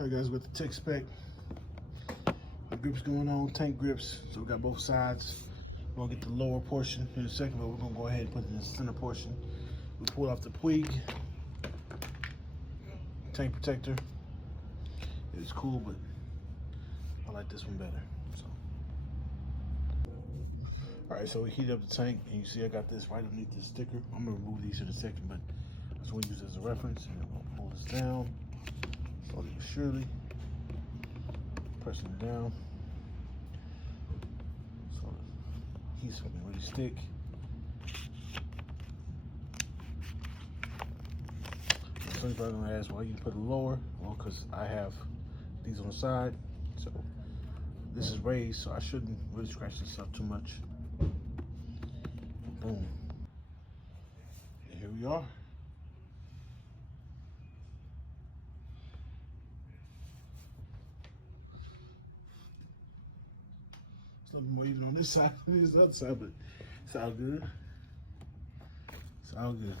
Alright guys, with the TechSpec grips going on, tank grips. So we got both sides. We're gonna get the lower portion in a second, but we're gonna go ahead and put in the center portion. We pull off the Puig tank protector. It's cool, but I like this one better. So, alright, so we heat up the tank, and you see I got this right underneath the sticker. I'm gonna remove these in a second, but I just want to use it as a reference. And I'm gonna pull this down slowly but surely, pressing it down so the heat's gonna really stick. Somebody's probably gonna ask why you put it lower. Well, because I have these on the side, so this is raised, so I shouldn't really scratch this up too much. Boom. And here we are. It's looking more even on this side than this other side, but it's all good. It's all good.